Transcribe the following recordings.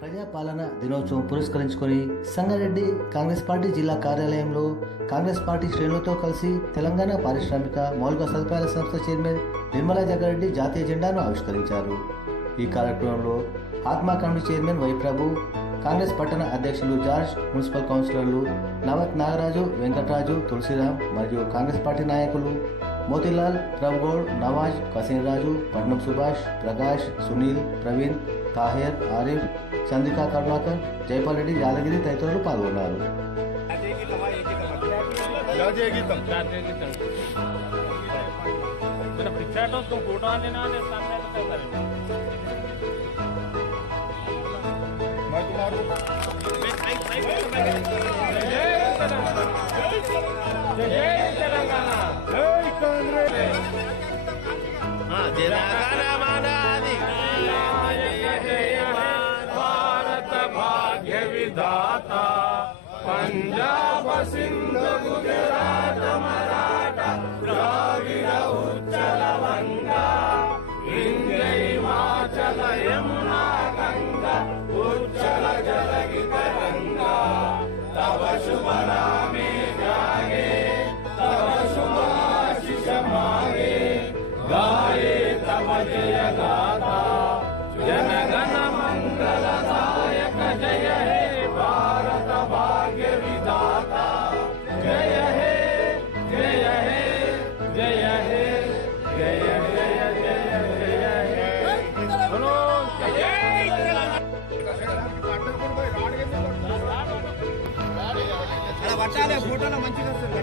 ప్రజాపాలన దినోత్సవం పురస్కరించుకొని సంగారెడ్డి కాంగ్రెస్ పార్టీ జిల్లా కార్యాలయంలో కాంగ్రెస్ పార్టీ శ్రేణులతో కలిసి తెలంగాణ పారిశ్రామిక మౌలిక సదుపాయాల సంస్థ చైర్మన్ నిర్మలా జగ్గారెడ్డి జాతీయ జెండాను ఆవిష్కరించారు. ఈ కార్యక్రమంలో ATMA committee chairman Y Prabhu Congress పట్టణ అధ్యక్షులు జార్జ్ మున్సిపల్ కౌన్సిలర్లు నవత్ నాగరాజు వెంకటరాజు తులసిరామ్ మరియు కాంగ్రెస్ పార్టీ నాయకులు మోతిలాల్ ప్రభుగౌడ్ నవాజ్ కసీన్ రాజు పట్నం సుభాష్ ప్రకాష్ సునీల్ ప్రవీణ్ తాహేర్ ఆరిఫ్ చంద్రికా కరుణాకర్ జైపాల్ రెడ్డి యాదగిరి తదితరులు పాల్గొన్నారు జాతీయ భారత భాగ్య విధాత పంజాబ సింధు గుజరాత మరాఠ ద్రావిడ ఉచ్చల వంగా జయ గాత జనగణ మంగళ దాయక జయ హే భారత భాగ్య విధాత జయ హే జయ హే జయ హే జయ జయ జయ జయ హే వర్షాలే ఫోటోలో మంచిగా వస్తుంది.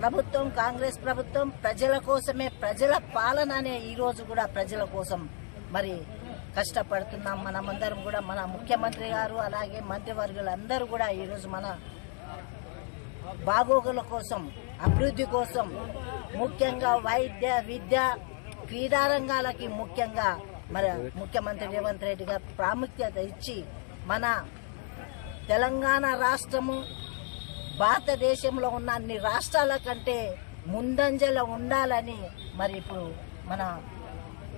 ప్రభుత్వం కాంగ్రెస్ ప్రభుత్వం ప్రజల కోసమే ప్రజల పాలన అనే ఈ రోజు కూడా ప్రజల కోసం మరి కష్టపడుతున్నాం. మనమందరం కూడా మన ముఖ్యమంత్రి గారు అలాగే మంత్రివర్గులందరూ కూడా ఈరోజు మన బాగోగుల కోసం అభివృద్ధి కోసం ముఖ్యంగా వైద్య విద్య క్రీడా రంగాలకి ముఖ్యంగా మరి ముఖ్యమంత్రి రేవంత్ రెడ్డి గారు ప్రాముఖ్యత ఇచ్చి మన తెలంగాణ రాష్ట్రము భారతదేశంలో ఉన్న అన్ని రాష్ట్రాల కంటే ముందంజలో ఉండాలని మరి ఇప్పుడు మన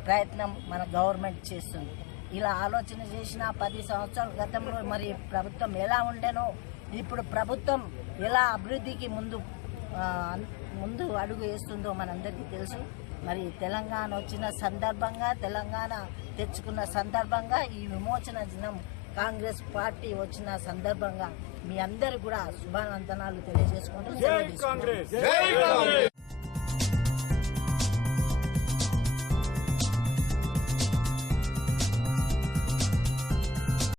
ప్రయత్నం మన గవర్నమెంట్ చేస్తుంది. ఇలా ఆలోచన చేసిన పది సంవత్సరాల గతంలో మరి ప్రభుత్వం ఎలా ఉండేనో ఇప్పుడు ప్రభుత్వం ఎలా అభివృద్ధికి ముందు ముందు అడుగు వేస్తుందో మనందరికీ తెలుసు. మరి తెలంగాణ వచ్చిన సందర్భంగా తెలంగాణ తెచ్చుకున్న సందర్భంగా ఈ విమోచన దినం కాంగ్రెస్ పార్టీ వచ్చిన సందర్భంగా మీ అందరు కూడా శుభానందనాలు తెలియజేసుకుంటూ